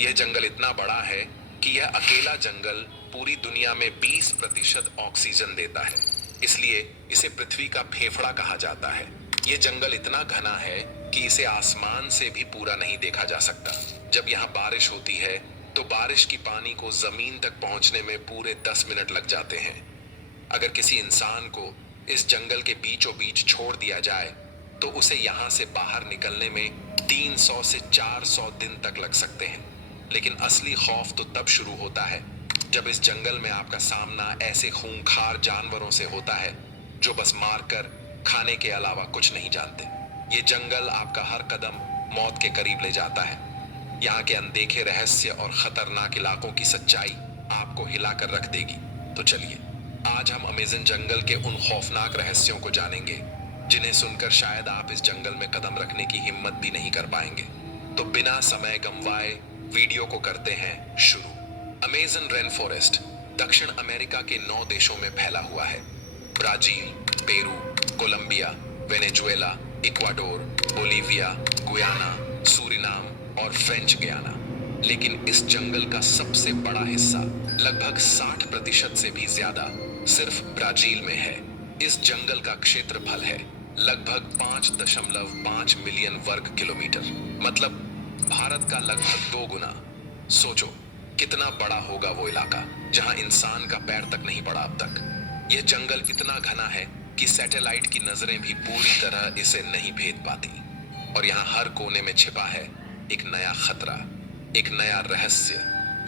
यह जंगल इतना बड़ा है कि यह अकेला जंगल पूरी दुनिया में 20% ऑक्सीजन देता है। इसलिए इसे पृथ्वी का फेफड़ा कहा जाता है। यह जंगल इतना घना है कि इसे आसमान से भी पूरा नहीं देखा जा सकता। जब यहाँ बारिश होती है तो बारिश की पानी को जमीन तक पहुंचने में पूरे 10 मिनट लग जाते हैं। अगर किसी इंसान को इस जंगल के बीचों बीच छोड़ दिया जाए तो उसे यहाँ से बाहर निकलने में 300 से 400 दिन तक लग सकते हैं। लेकिन असली खौफ तो तब शुरू होता है जब इस जंगल में आपका सामना ऐसे खूंखार जानवरों से होता है जो बस मारकर खाने के अलावा कुछ नहीं जानते। ये जंगल आपका हर कदम मौत के करीब ले जाता है। यहाँ के अनदेखे रहस्य और खतरनाक इलाकों की सच्चाई आपको हिलाकर रख देगी। तो चलिए आज हम अमेज़न जंगल के उन खौफनाक रहस्यों को जानेंगे जिन्हें सुनकर शायद आप इस जंगल में कदम रखने की हिम्मत भी नहीं कर पाएंगे। तो बिना समय गंवाए वीडियो को करते हैं शुरू। अमेज़न रेन फॉरेस्ट दक्षिण अमेरिका के 9 देशों में फैला हुआ है। Brazil, Peru, Colombia, Venezuela, Ecuador, Bolivia, Guyana, Suriname और फ्रेंच गुयाना। लेकिन इस जंगल का सबसे बड़ा हिस्सा लगभग 60% से भी ज्यादा सिर्फ ब्राजील में है। इस जंगल का क्षेत्रफल है लगभग 5.5 मिलियन वर्ग किलोमीटर, मतलब भारत का लगभग 2 गुना। सोचो कितना बड़ा होगा वो इलाका जहां इंसान का पैर तक नहीं पड़ा अब तक। यह जंगल इतना घना है कि सैटेलाइट की नजरें भी पूरी तरह इसे नहीं भेद पाती। और यहाँ हर कोने में छिपा है एक नया खतरा, एक नया रहस्य।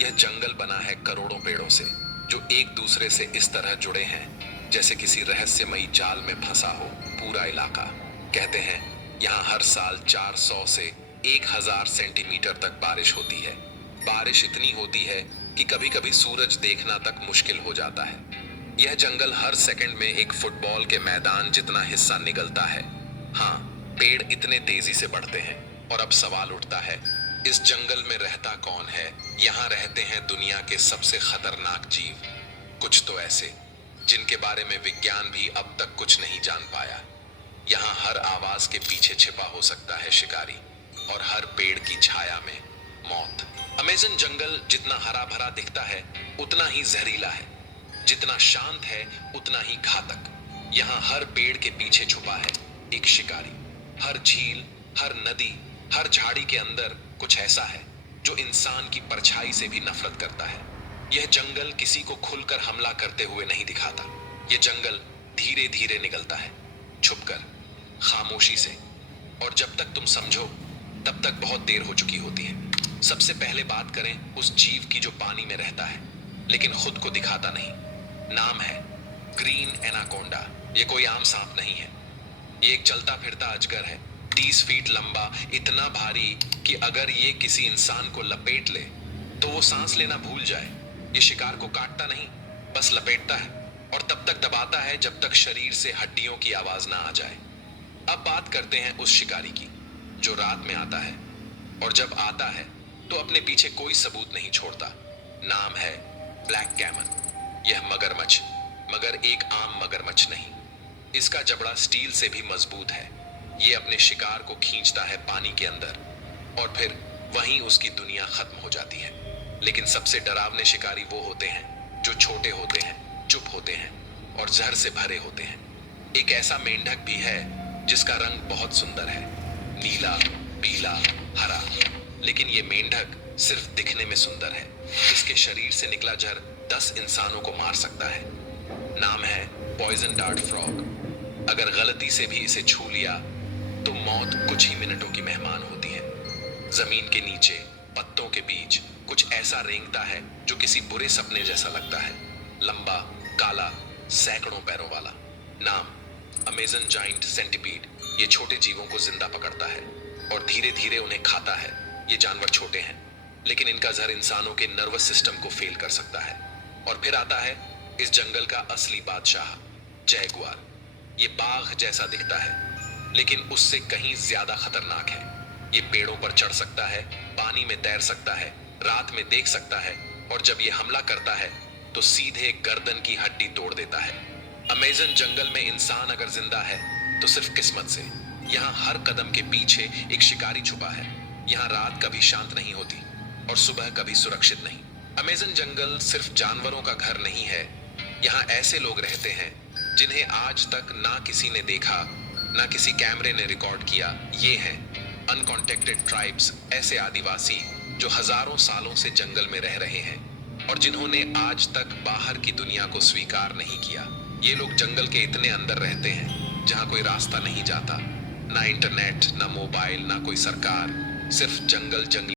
यह जंगल बना है करोड़ों पेड़ों से जो एक दूसरे से इस तरह जुड़े हैं जैसे किसी रहस्यमयी जाल में फंसा हो पूरा इलाका। कहते हैं यहाँ हर साल 400 से 1000 सेंटीमीटर तक बारिश होती है। बारिश इतनी होती है कि कभी कभी सूरज देखना तक मुश्किल हो जाता है। यह जंगल हर सेकंड में एक फुटबॉल के मैदान जितना हिस्सा निगलता है। हाँ, पेड़ इतने तेजी से बढ़ते हैं। और अब सवाल उठता है, इस जंगल में रहता कौन है? यहाँ रहते हैं दुनिया के सबसे खतरनाक जीव, कुछ तो ऐसे जिनके बारे में विज्ञान भी अब तक कुछ नहीं जान पाया। यहाँ हर आवाज के पीछे छिपा हो सकता है शिकारी, और हर पेड़ की छाया में मौत। अमेज़न जंगल जितना हरा भरा दिखता है उतना ही जहरीला है, जितना शांत है उतना ही घातक। यहाँ हर पेड़ के पीछे छुपा है एक शिकारी। हर झील, हर नदी, हर झाड़ी के अंदर कुछ ऐसा है जो इंसान की परछाई से भी नफरत करता है। यह जंगल किसी को खुलकर हमला करते हुए नहीं दिखाता। यह जंगल धीरे धीरे निकलता है, छुपकर, खामोशी से। और जब तक तुम समझो तब तक बहुत देर हो चुकी होती है। सबसे पहले बात करें उस जीव की जो पानी में रहता है लेकिन खुद को दिखाता नहीं। नाम है ग्रीन एनाकोंडा। ये कोई आम सांप नहीं है। ये एक चलता फिरता अजगर है, 30 फीट लंबा, इतना भारी कि अगर ये किसी इंसान को लपेट ले तो वो सांस लेना भूल जाए। ये शिकार को काटता नहीं, बस लपेटता है और तब तक दबाता है जब तक शरीर से हड्डियों की आवाज ना आ जाए। अब बात करते हैं उस शिकारी की जो रात में आता है, और जब आता है तो अपने पीछे कोई सबूत नहीं छोड़ता। नाम है ब्लैक कैमन। यह मगरमच्छ, मगर एक आम मगरमच्छ नहीं। इसका जबड़ा स्टील से भी मजबूत है। ये अपने शिकार को खींचता है पानी के अंदर और फिर वहीं उसकी दुनिया खत्म हो जाती है। लेकिन सबसे डरावने शिकारी वो होते हैं जो छोटे होते हैं, चुप होते हैं और जहर से भरे होते हैं। एक ऐसा मेंढक भी है जिसका रंग बहुत सुंदर है, नीला, पीला, हरा। लेकिन ये मेंढक सिर्फ दिखने में सुंदर है। इसके शरीर से निकला जहर 10 इंसानों को मार सकता है। नाम है पॉइजन डार्ट फ्रॉग। अगर गलती से भी इसे छू लिया तो मौत कुछ ही मिनटों की मेहमान होती है। जमीन के नीचे पत्तों के बीच कुछ ऐसा रेंगता है जो किसी बुरे सपने जैसा लगता है। लंबा, काला, सैकड़ों पैरों वाला। नाम अमेज़न जाइंट सेंटिपीड। ये छोटे जीवों को जिंदा पकड़ता है और धीरे धीरे उन्हें खाता है। ये जानवर छोटे हैं लेकिन इनका जहर इंसानों के नर्वस सिस्टम को फेल कर सकता है। और फिर आता है इस जंगल का असली बादशाह, जैगुआर। ये बाघ जैसा दिखता है लेकिन उससे कहीं ज्यादा खतरनाक है। ये पेड़ों पर चढ़ सकता है, पानी में तैर सकता है, रात में देख सकता है, और जब ये हमला करता है तो सीधे गर्दन की हड्डी तोड़ देता है। अमेज़न जंगल में इंसान अगर जिंदा है तो सिर्फ किस्मत से। यहाँ हर कदम के पीछे एक शिकारी छुपा है। यहाँ रात कभी शांत नहीं होती और सुबह कभी सुरक्षित नहीं। अमेज़न जंगल सिर्फ जानवरों का घर नहीं है। यहाँ ऐसे लोग रहते हैं जिन्हें आज तक ना किसी ने देखा, ना किसी कैमरे ने रिकॉर्ड किया। ये हैं अनकॉन्टेक्टेड ट्राइब्स, ऐसे आदिवासी जो हजारों सालों से जंगल में रह रहे हैं और जिन्होंने आज तक बाहर की दुनिया को स्वीकार नहीं किया। ये लोग जंगल के इतने अंदर रहते हैं जहां कोई रास्ता नहीं जाता, ना इंटरनेट, ना मोबाइल, ना कोई सरकार, सिर्फ जंगल जंगली